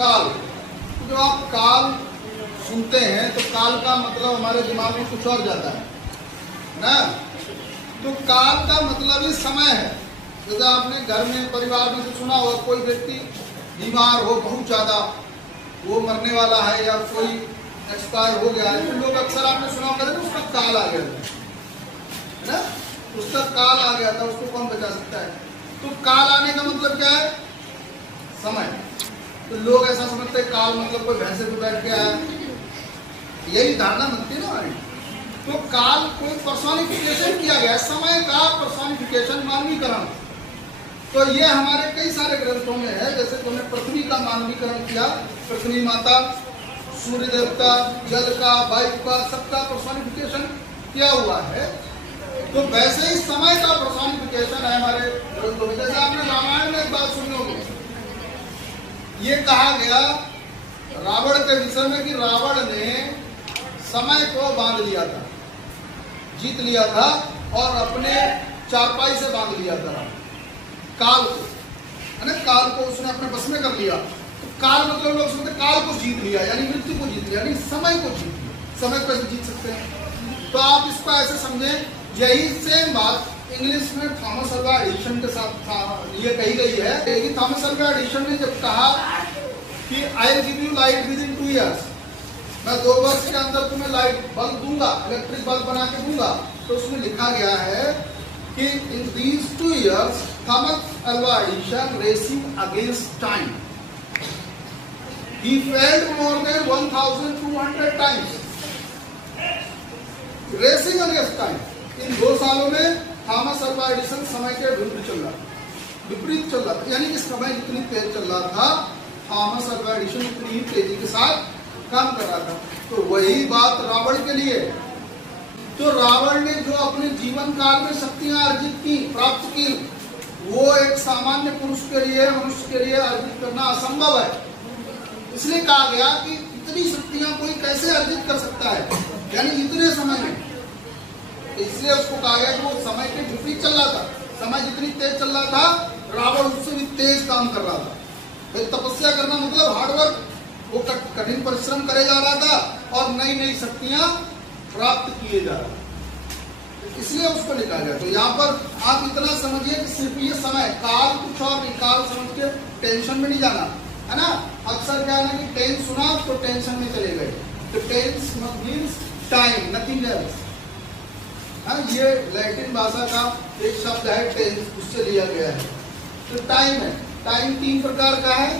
काल। तो जब आप काल सुनते हैं तो काल का मतलब हमारे दिमाग में कुछ और जाता है ना। तो काल का मतलब ही समय है। जैसे आपने घर में परिवार में से सुना होगा, कोई व्यक्ति बीमार हो बहुत ज्यादा, वो मरने वाला है या कोई एक्सपायर हो गया है, तो लोग अक्सर आपने सुना होगा उसका काल आ गया था ना, उसका काल आ गया था, उसको कौन बचा सकता है। तो काल आने का मतलब क्या है? समय। तो लोग ऐसा समझते हैं काल मतलब कोई भैंसे पे बैठ के आया, यही धारणा बनती है ना हमारी। तो काल कोई पर्सोनिफिकेशन किया गया, समय का पर्सोनिफिकेशन, मानवीकरण। तो ये हमारे कई सारे ग्रंथों में है। जैसे तुमने पृथ्वी का मानवीकरण किया, पृथ्वी माता, सूर्य देवता, जल का, वायु का, सबका पर्सोनिफिकेशन किया हुआ है। तो वैसे ही समय का पर्सोनिफिकेशन है हमारे ग्रंथों में। जैसे आपने रामायण में एक बात सुनी होगी, ये कहा गया रावण के विषय में कि रावण ने समय को बांध लिया था, जीत लिया था और अपने चारपाई से बांध लिया था काल को, है ना। काल को उसने अपने बस में कर लिया। तो काल मतलब लोग समझते काल को जीत लिया, यानी मृत्यु को जीत लिया, यानी समय को जीत लिया। समय को कैसे जीत सकते हैं? तो आप इसको ऐसे समझें, यही सेम बात इंग्लिश में थॉमस अल्वा एडिसन के साथ ये कही गई है कि थॉमस अल्वा एडिसन ने जब कहा कि I will give you light within 2 years, मैं 2 वर्ष के अंदर तुम्हें लाइट बल्ब दूंगा, इलेक्ट्रिक बल्ब बना के दूंगा, तो उसमें लिखा गया है कि in these 2 years Thomas Alva Edison racing against time, he failed more than 1200 times racing against time. इन 2 सालों में थॉमस अल्वा एडिसन समय के विपरीत चल रहा था, यानी कि समय जितनी तेज चल रहा था, थॉमस अल्वा एडिसन उतनी ही तेजी के साथ काम कर रहा था। तो वही बात रावण के लिए। तो रावण ने जो अपने जीवन काल में शक्तियां अर्जित की, प्राप्त की, वो एक सामान्य पुरुष के लिए, मनुष्य के लिए अर्जित करना असंभव है। इसलिए कहा गया कि इतनी शक्तियां कोई कैसे अर्जित कर सकता है, यानी इतने समय में। इसलिए उसको कहा गया कि वो समय के विपरीत चल रहा था। समय जितनी तेज चल रहा था, रावण उससे भी तेज काम कर रहा था। तो तपस्या करना मतलब हार्डवर्क, वो कठिन परिश्रम करे जा रहा था और नई नई शक्तियां प्राप्त किए जा रहा था। इसलिए उसको लिखा गया। तो यहाँ पर आप इतना समझिए कि सिर्फ ये समय, काल कुछ और नहीं, काल समझ के टेंशन में नहीं जाना, है ना। अक्सर क्या है कि टेंस सुना तो टेंशन में चले गए। तो tense means time, nothing else. ये लैटिन भाषा का एक शब्द है टेंस, उससे लिया गया है। तो टाइम है, टाइम 3 प्रकार का है।